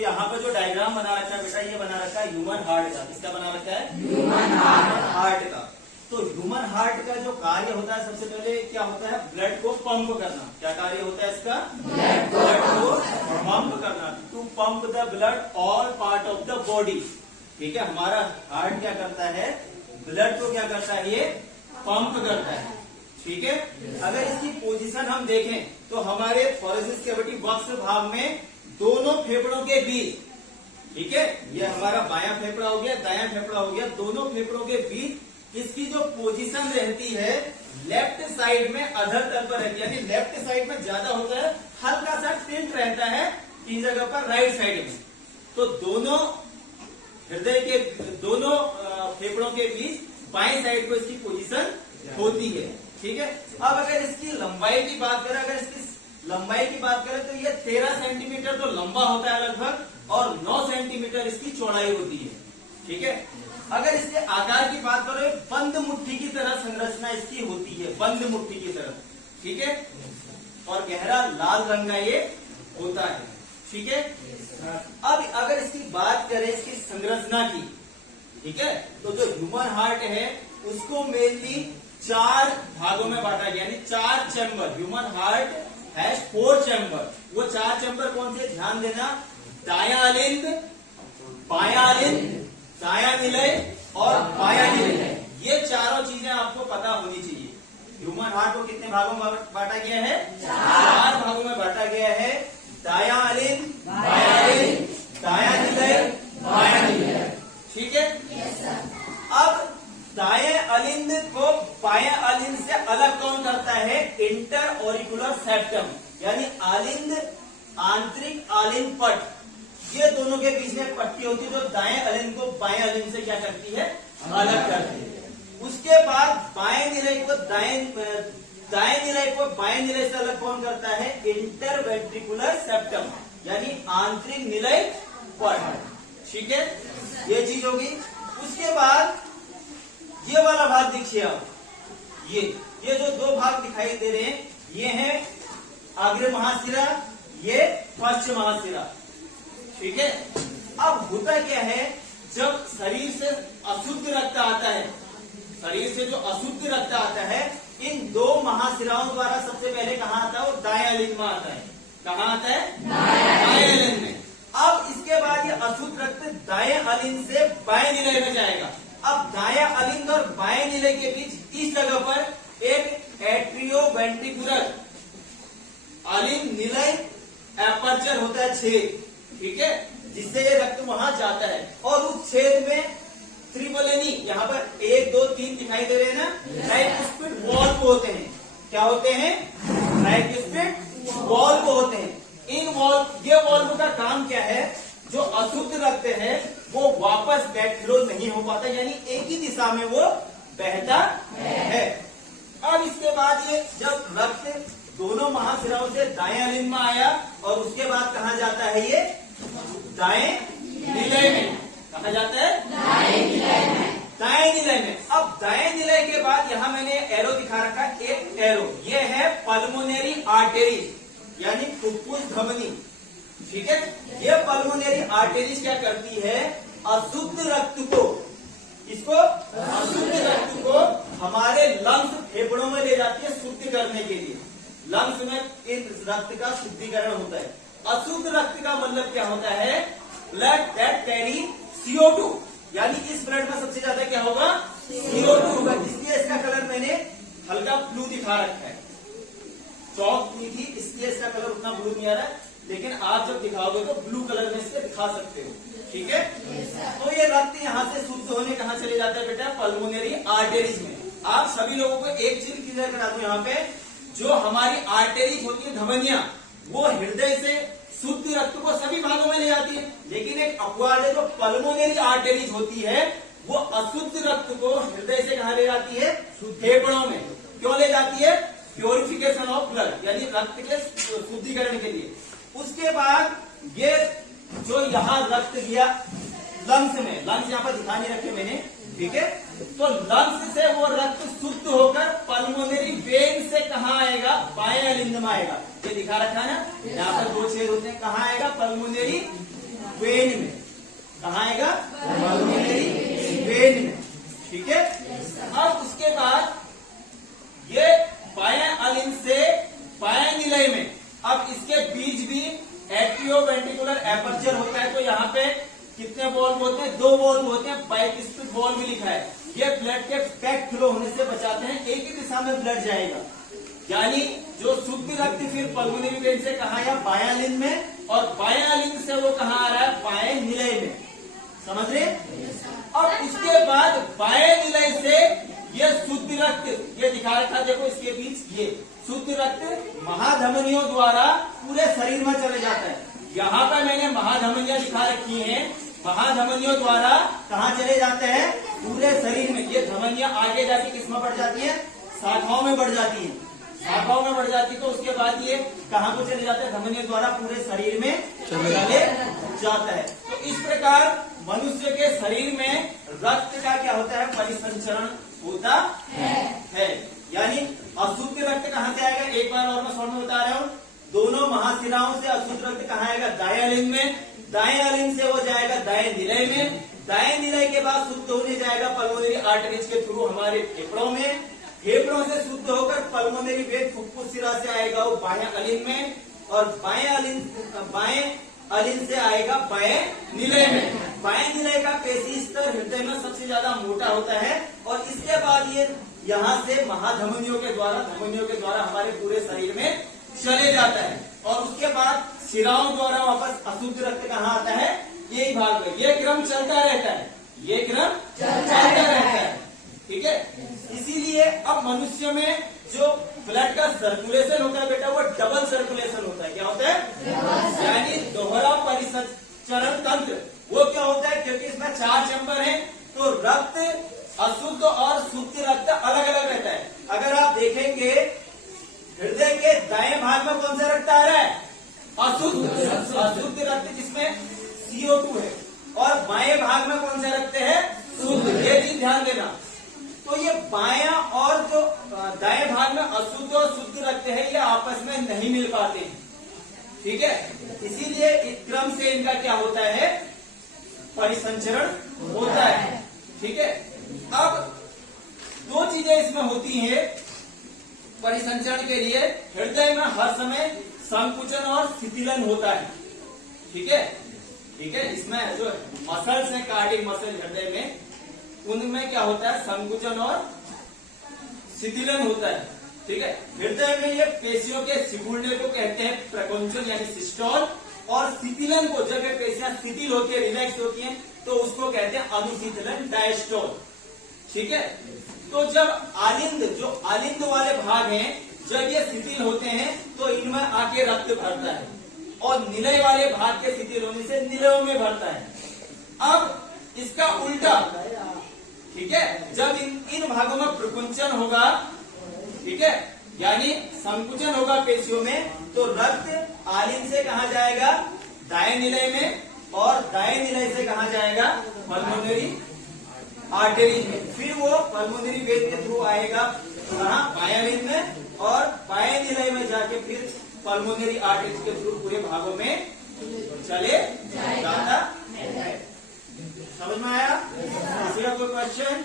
यहाँ पर जो डायग्राम बना रखा है बेटा, ये बना रखा है ह्यूमन हार्ट का। किसका बना रखा है? ह्यूमन हार्ट का। तो ह्यूमन हार्ट का जो कार्य होता है, सबसे पहले क्या होता है? ब्लड को पंप करना। क्या कार्य होता है इसका? ब्लड को पंप करना। To pump the blood all part of the body. ठीक है, हमारा हार्ट क्या करता है? ब्लड को क्या करता है? ये पंप करता है। ठीक है, अगर इसकी पोजीशन हम देखें तो हमारे थोरेसिस कैविटी वक्ष भाग में दोनों फेफड़ों के बीच, ठीक है, ये हमारा बायां फेफड़ा हो गया, दायां फेफड़ा हो गया, दोनों फेफड़ों के बीच इसकी जो पोजीशन रहती है लेफ्ट साइड में अधर तल पर रहती है, यानी लेफ्ट साइड में ज्यादा होता है, हल्का सा टिल्ट रहता है तीन जगह पर राइट साइड में। तो दोनों हृदय के दोनों फेफड़ों के बीच बाएं साइड को इसकी पोजीशन होती है। ठीक है, अब अगर इसकी लंबाई की बात करें, तो ये 13 सेंटीमीटर तो लंबा होता है लगभग, और 9 सेंटीमीटर इसकी चौड़ाई होती है। ठीक है, अगर इसके आकार की बात करें, बंद मुट्ठी की तरह संरचना इसकी होती है, बंद मुट्ठी की तरह। ठीक है, और गहरा लाल रंग का ये होता है। ठीक है, अब अगर इसकी बात करें इसकी संरचना की, ठीक है, तो जो ह्यूमन हार्ट है उसको मेनली 4 भागों में बांटा गया, यानी 4 chamber. Human heart has 4 chamber. वो 4 चैम्बर कौन से? ध्यान देना, दायां अलिंद, बायां अलिंद, दायां निलय और बायां निलय। ये चारों चीजें आपको पता होनी चाहिए। ह्यूमन हार्ट को कितने भागों में बांटा गया है? 4 भागों में बांटा गया है। दायां अलिंद, बायां अलिंद, दायां निलय, बायां निलय। ठीक है, अब दाएं अलिंद को बाएं अलिंद से अलग कौन करता है? इंटर ऑरिकुलर सेप्टम, यानी आलिंद, आंतरिक आलिंद पट। ये दोनों के बीच में पट्टी होती है जो दाएं अलिंद को बाएं अलिंद से क्या करती है? अलग करती है। उसके बाद बाएं निलय को दाएं निलय को बाएं निलय से अलग कौन करता है? इंटर वेंट्रिकुलर सेप्टम, यानी आंतरिक निलय पट। ठीक है, ये चीज होगी। उसके बाद ये वाला भाग देखिए आप, ये जो 2 भाग दिखाई दे रहे हैं, ये है अग्र महाशिरा, ये पश्च महाशिरा। ठीक है, अब होता क्या है, जब शरीर से अशुद्ध रक्त आता है, शरीर से जो अशुद्ध रक्त आता है, इन 2 महाशिराओं द्वारा सबसे पहले कहाँ आता है? वो दाएं अलिंद में आता है। कहाँ आता है? दाएं अलिंद में। अब इसके बाद ये अशुद्ध रक्त दाएं अलिंद से बाएं निलय में जाएगा। अब दायां अलिंद और बाएं निलय के बीच इस जगह पर एक एट्रियो वेंट्रिकुलर अलिंद निलय एपर्चर होता है, छेद। ठीक है, जिससे ये रक्त वहां जाता है, और उस छेद में त्रिबलनी, यहाँ पर 1 2 3 दिखाई दे रहे हैं ना, ट्राइक्युस्पिड वॉल्व होते हैं। क्या होते हैं? ट्राइक्युस्पिड वॉल्व होते हैं। ये वॉल्व का काम क्या है? जो अशुद्ध रक्त है वो वापस बैक फ्लो नहीं हो पाता, यानी एक ही दिशा में वो बहता है। अब इसके बाद ये जब रक्त दोनों महाशिराओं से दाएं अलिंद में आया, और उसके बाद कहा जाता है ये दाएं निलय में। कहा जाता है? दाएं निलय में। दाएं निलय में। अब दाएं निलय के बाद यहाँ मैंने एरो दिखा रखा, एक एरो, ये है पल्मोनरी आर्टेरी, यानी फुफ्फुस धमनी। ठीक है, ये पल्मोनरी आर्टेरीज क्या करती है? अशुद्ध रक्त को, इसको अशुद्ध रक्त को हमारे लंग्स, फेफड़ों में ले जाती है शुद्ध करने के लिए। लंग्स में इन रक्त का शुद्धिकरण होता है। अशुद्ध रक्त का मतलब क्या होता है? ब्लड दैट कैरी CO2, यानी इस ब्लड में सबसे ज्यादा क्या होगा? CO2 होगा, इसलिए इसका कलर मैंने हल्का ब्लू दिखा रखा है। चौक की थी इसलिए इसका कलर उतना ब्लू नहीं आ रहा है, लेकिन आप जब दिखाओगे तो ब्लू कलर में इससे दिखा सकते हो। ठीक है, तो ये रक्त यहाँ से शुद्ध होने कहाँ चले जाता है बेटा? पल्मोनरी आर्टेरीज में। आप सभी लोगों को एक चीज क्लियर करा दूं, यहाँ पे जो हमारी आर्टेरीज होती है, धमनियां, वो हृदय से शुद्ध रक्त को सभी भागों में ले जाती है, लेकिन एक अपवाद है, जो पल्मोनरी आर्टेरीज होती है वो अशुद्ध रक्त को हृदय से कहाँ ले जाती है? फेफड़ों में। क्यों ले जाती है? प्योरिफिकेशन ऑफ ब्लड, यानी रक्त के शुद्धिकरण के लिए। उसके बाद ये जो यहाँ रक्त गया लंग्स में, लंग्स यहाँ पर दिखा नहीं रखे मैंने, ठीक है, तो लंग्स से वो रक्त शुद्ध होकर पल्मोनरी वेन से कहाँ आएगा? बाएं अलिंद में आएगा। ये दिखा रखा है ना, यहाँ पर 2 छेद होते हैं, कहाँ आएगा? पल्मोनरी वेन में। कहाँ आएगा? पल्मोनरी वेन में। ठीक है। अब उसके बाद ये बाएं अलिंद से बाएं निलय में, अब इसके बीच भी एट्रियोवेंट्रिकुलर एपर्चर होता है। तो यहाँ पे कितने वॉल्व होते हैं? 2 वॉल्व होते हैं। बाइस्पिड वॉल्व भी लिखा है। ये ब्लड के बैक फ्लो होने से बचाते हैं, एक ही दिशा में ब्लड जाएगा। यानी जो शुद्ध रक्त फिर पल्मोनरी वेन से कहा या बाएं अलिंद में, और बाएं अलिंद से वो कहाँ आ रहा है? बाएं निलय में। समझ रहे? अब इसके बाद बाएं निलय से ये शुद्ध रक्त, ये दिखा रखा था देखो इसके बीच, ये शुद्ध रक्त महाधमनियों द्वारा पूरे शरीर में चले जाता है। यहाँ पर मैंने महाधमनियां दिखा रखी हैं। महाधमनियों द्वारा कहाँ चले जाते हैं? पूरे शरीर में। ये धमनियां आगे जाके किसमें बढ़ जाती है? शाखाओं में बढ़ जाती है। शाखाओं में बढ़ जाती है तो उसके बाद ये कहाँ को चले जाते हैं? धमनियों द्वारा पूरे शरीर में चले जाता है। तो इस प्रकार मनुष्य के शरीर में रक्त का क्या होता है? परिसंचरण होता है। यानी अशुद्ध रक्त कहाँ से आएगा? एक बार और मैं शॉर्ट में बता रहा हूँ। दोनों महाशिराओं से अशुद्ध रक्त कहाँ आएगा? दाएं अलिंद में। दाएं अलिंद से वो जाएगा दाएं निलय में। दाएं निलय के बाद शुद्ध होने जाएगा पल्मोनरी आर्टरीज के थ्रू हमारे फेफड़ों में। फेफड़ों से शुद्ध होकर पल्मोनरी वेन फुफ्फुस शिरा से आएगा वो बाएं अलिंद में, और बाएं अलिंद से आएगा बाएं निलय में। बाएं निलय का पेशी स्तर हृदय में सबसे ज्यादा मोटा होता है, और इसके बाद ये यहाँ से महाधमनियों के द्वारा हमारे पूरे शरीर में चले जाता है। और उसके बाद शिराओं द्वारा वापस अशुद्ध रक्त कहाँ आता है? यही भाग में। ये क्रम चलता रहता है, ये क्रम चलता रहता है। ठीक है। इसीलिए अब मनुष्य में जो ब्लड का सर्कुलेशन होता है बेटा, वो डबल सर्कुलेशन होता है। क्या होता है? यानी दोहरा परिसंचरण तंत्र। वो क्या होता है? क्योंकि इसमें 4 चैम्बर हैं, तो रक्त अशुद्ध और शुद्ध रक्त अलग अलग रहता है। अगर आप देखेंगे हृदय के दाएं भाग में कौन सा रक्त आ रहा है? अशुद्ध रक्त, जिसमें CO2 है, और बाएं भाग में कौन सा रक्त है? शुद्ध। ये चीज ध्यान देना। तो ये बायां और जो दाएं भाग में अशुद्ध और शुद्ध रक्त है, ये आपस में नहीं मिल पाते हैं। ठीक है। इसीलिए इस क्रम से इनका क्या होता है? परिसंचरण होता है। ठीक है। अब 2 चीजें इसमें होती हैं परिसंचरण के लिए। हृदय में हर समय संकुचन और शिथिलन होता है। ठीक है। ठीक है। इसमें जो मसल्स है, कार्डिक मसल हृदय में, उनमें क्या होता है? संकुचन और शिथिलन होता है। ठीक है। हृदय में ये पेशियों के सिकुड़ने को कहते हैं प्रकुंचन यानी सिस्टोल, और शिथिलन को, जब ये पेशियां शिथिल होती है, रिलैक्स होती हैं, तो उसको कहते हैं अनुशीतलन, डायस्टोल। ठीक है। तो जब आलिंद वाले भाग हैं, जब ये शिथिल होते हैं तो इनमें आके रक्त भरता है, और निलय वाले भाग के शिथिल होने से निलयों में भरता है। अब इसका उल्टा, ठीक है, जब इन भागों में प्रकुंचन होगा, ठीक है, यानी संकुचन होगा पेशियों में, तो रक्त आलिंद से कहा जाएगा? दाएं निलय में, और दाएं निलय से कहा जाएगा? पल्मोनरी आर्टरी में। फिर वो पल्मोनरी वेन के थ्रू आएगा कहाँ? बाएं अलिंद में, और बाएं निलय में जाके फिर पल्मोनरी आर्टरी के थ्रू पूरे भागों में चले जाता है। समझ में आया? किसी का कोई क्वेश्चन?